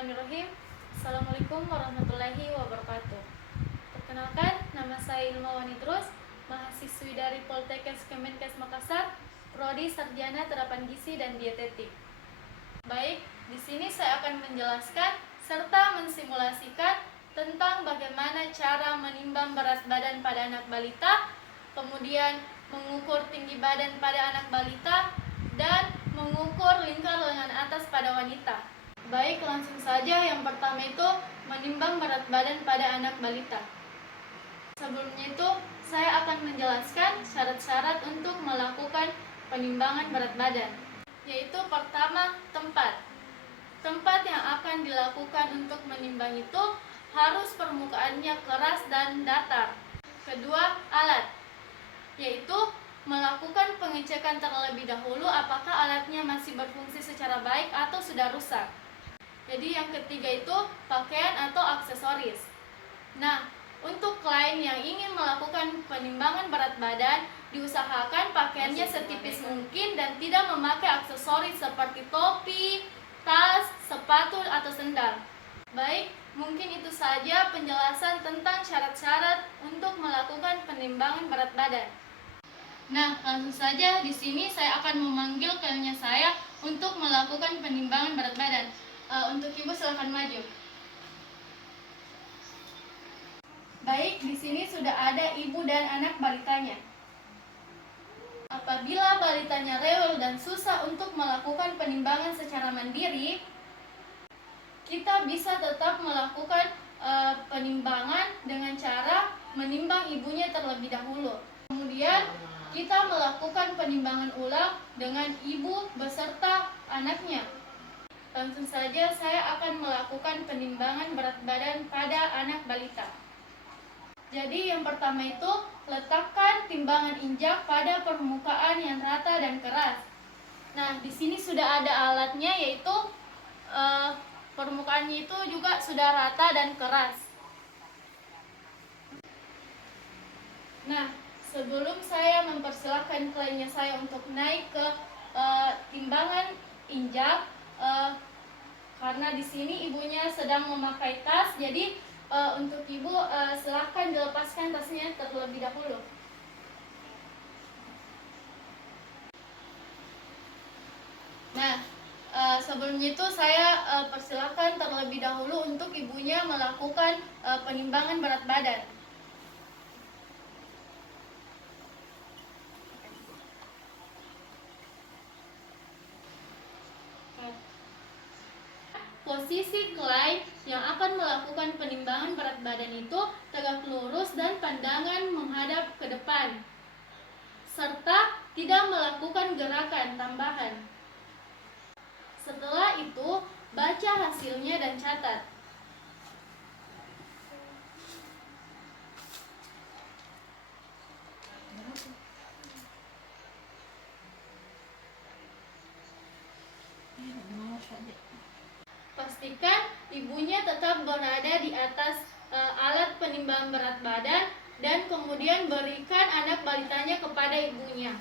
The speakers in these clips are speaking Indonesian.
Bismillahirrahmanirrahim. Assalamualaikum warahmatullahi wabarakatuh. Perkenalkan, nama saya Ilma Wanitrus, mahasiswi dari Poltekkes Kemenkes Makassar, Prodi Sarjana Terapan Gizi dan Dietetik. Baik, di sini saya akan menjelaskan serta mensimulasikan tentang bagaimana cara menimbang berat badan pada anak balita, kemudian mengukur tinggi badan pada anak balita, dan mengukur lingkar lengan atas pada wanita. Baik, langsung saja. Yang pertama itu menimbang berat badan pada anak balita. Sebelumnya itu saya akan menjelaskan syarat-syarat untuk melakukan penimbangan berat badan. Yaitu pertama, tempat. Tempat yang akan dilakukan untuk menimbang itu harus permukaannya keras dan datar. Kedua, alat. Yaitu melakukan pengecekan terlebih dahulu apakah alatnya masih berfungsi secara baik atau sudah rusak. Jadi yang ketiga itu pakaian atau aksesoris. Nah, untuk klien yang ingin melakukan penimbangan berat badan, diusahakan pakaiannya setipis mungkin dan tidak memakai aksesoris seperti topi, tas, sepatu, atau sendal. Baik, mungkin itu saja penjelasan tentang syarat-syarat untuk melakukan penimbangan berat badan. Nah, langsung saja di sini saya akan memanggil kliennya saya untuk melakukan penimbangan berat badan. Untuk ibu silakan maju. Baik, di sini sudah ada ibu dan anak balitanya. Apabila balitanya rewel dan susah untuk melakukan penimbangan secara mandiri, kita bisa tetap melakukan penimbangan dengan cara menimbang ibunya terlebih dahulu. Kemudian kita melakukan penimbangan ulang dengan ibu beserta anaknya. Langsung saja saya akan melakukan penimbangan berat badan pada anak balita. Jadi yang pertama itu letakkan timbangan injak pada permukaan yang rata dan keras. Nah, di sini sudah ada alatnya, yaitu permukaannya itu juga sudah rata dan keras. Nah, sebelum saya mempersilahkan kliennya saya untuk naik ke timbangan injak, karena di sini ibunya sedang memakai tas, jadi untuk ibu silahkan dilepaskan tasnya terlebih dahulu. Nah, sebelumnya itu saya persilahkan terlebih dahulu untuk ibunya melakukan penimbangan berat badan. Posisi klien yang akan melakukan penimbangan berat badan itu tegak lurus dan pandangan menghadap ke depan, serta tidak melakukan gerakan tambahan. Setelah itu, baca hasilnya dan catat. Pastikan ibunya tetap berada di atas alat penimbangan berat badan dan kemudian berikan anak balitanya kepada ibunya.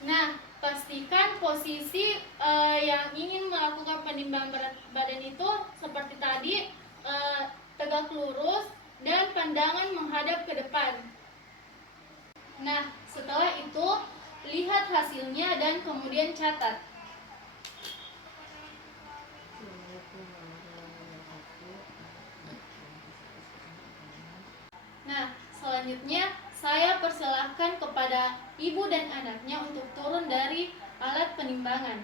Nah, pastikan posisi yang ingin melakukan penimbangan berat badan itu seperti tadi, tegak lurus dan pandangan menghadap ke depan. Nah, setelah itu lihat hasilnya dan kemudian catat. Nah, selanjutnya saya persilahkan kepada ibu dan anaknya untuk turun dari alat penimbangan.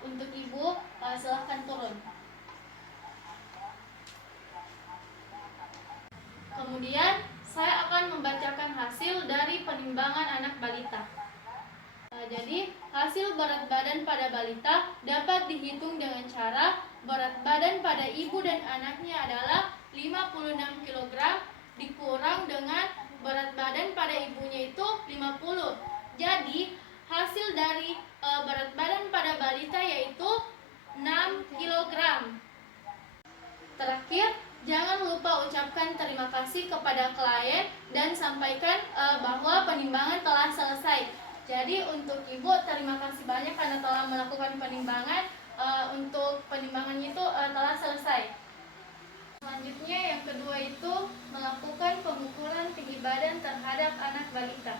Untuk ibu, silahkan turun. Kemudian saya akan membacakan hasil dari penimbangan anak balita. Jadi, hasil berat badan pada balita dapat dihitung dengan cara berat badan pada ibu dan anaknya adalah 56 kg dikurang dengan berat badan pada ibunya itu 50. Jadi, hasil dari berat badan pada balita yaitu 6 kg. Terakhir, jangan lupa ucapkan terima kasih kepada klien dan sampaikan bahwa penimbangan telah selesai. Jadi untuk Ibu terima kasih banyak karena telah melakukan penimbangan. Untuk penimbangannya itu telah selesai. Selanjutnya yang kedua itu melakukan pengukuran tinggi badan terhadap anak balita.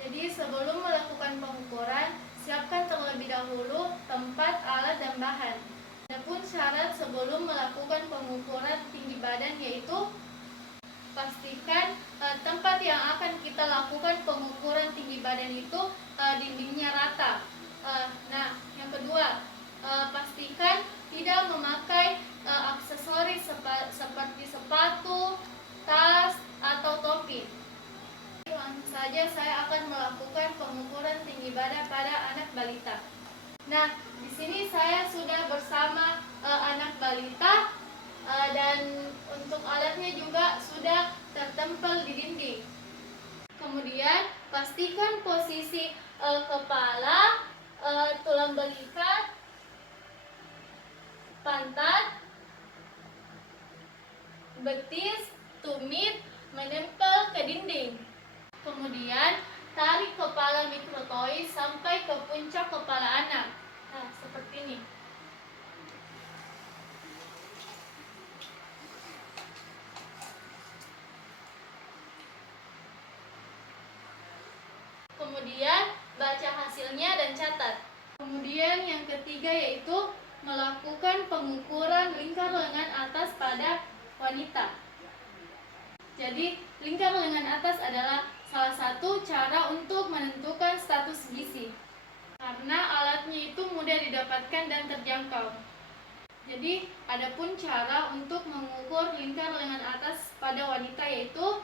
Jadi sebelum melakukan pengukuran, siapkan terlebih dahulu tempat, alat, dan bahan. Adapun syarat sebelum melakukan pengukuran tinggi badan yaitu pastikan tempat yang akan kita lakukan pengukuran tinggi badan itu dindingnya rata. Nah, yang kedua, pastikan tidak memakai aksesoris seperti sepatu, tas, atau topi. Langsung saja saya akan melakukan pengukuran tinggi badan pada anak balita. Nah, di sini saya sudah bersama anak balita dan untuk alatnya juga sudah tertempel di dinding. Kemudian pastikan posisi kepala, tulang belikat, pantat, betis, tumit menempel ke dinding. Kemudian tarik kepala mikrotoid sampai ke puncak kepala anak. Nah, seperti ini. Kemudian baca hasilnya dan catat. Kemudian yang ketiga yaitu melakukan pengukuran lingkar lengan atas pada wanita. Jadi lingkar lengan atas adalah salah satu cara untuk menentukan status gizi karena alatnya itu mudah didapatkan dan terjangkau. Jadi adapun cara untuk mengukur lingkar lengan atas pada wanita yaitu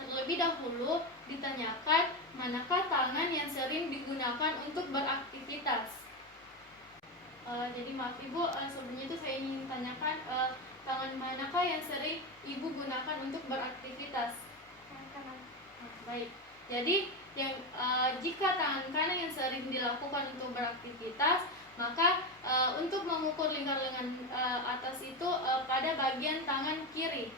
terlebih dahulu ditanyakan manakah tangan yang sering digunakan untuk beraktivitas. Jadi maaf Ibu, sebelumnya itu saya ingin tanyakan tangan manakah yang sering Ibu gunakan untuk beraktivitas? Tangan kanan. Baik. Jadi jika tangan kanan yang sering dilakukan untuk beraktivitas, maka untuk mengukur lingkar lengan atas itu pada bagian tangan kiri.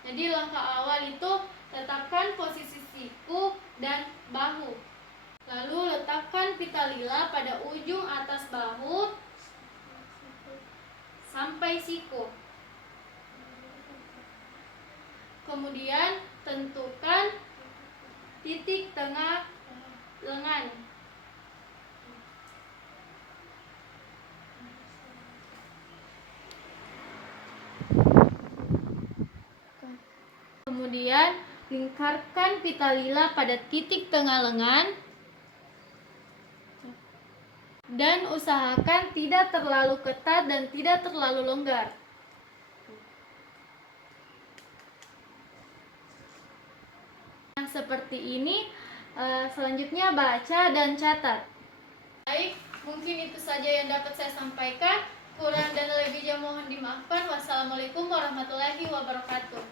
Jadi langkah awal itu tetapkan posisi siku dan bahu. Lalu letakkan pita lila pada ujung atas bahu sampai siku. Kemudian tentukan titik tengah lengan. Kemudian lingkarkan pita lila pada titik tengah lengan dan usahakan tidak terlalu ketat dan tidak terlalu longgar. Nah, seperti ini. Selanjutnya baca dan catat. Baik, mungkin itu saja yang dapat saya sampaikan. Kurang dan lebihnya mohon dimaafkan. Wassalamualaikum warahmatullahi wabarakatuh.